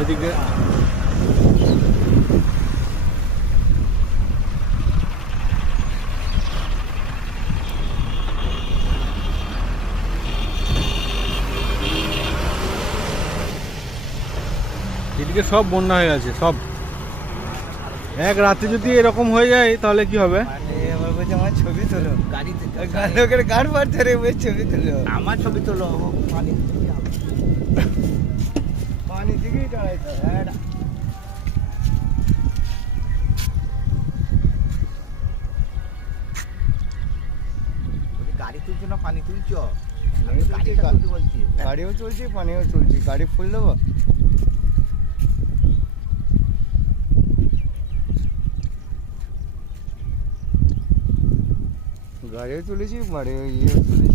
এদিকে এদিকে সব বন্যা হয়ে আছে সব। এক রাতে যদি এরকম হয়ে যায় তাহলে কি হবে? আমার বলছে আমার ছবি তোলো, গাড়িতে লোকের গান পাড়ছে রে, বলছে ছবি তোলো। আমার ছবি তোলো পানি পানি দিকেই দাঁড়াইতে হবে। গাড়ি তুলছো না পানি তুলছো? আমি গাড়িটা তুলতে বলছি। গাড়িও চলছে, পানিও চলছে। গাড়ি ফুল দেবো? গাড়িও তুলেছি, বাড়িও ইয়েও তুলেছি।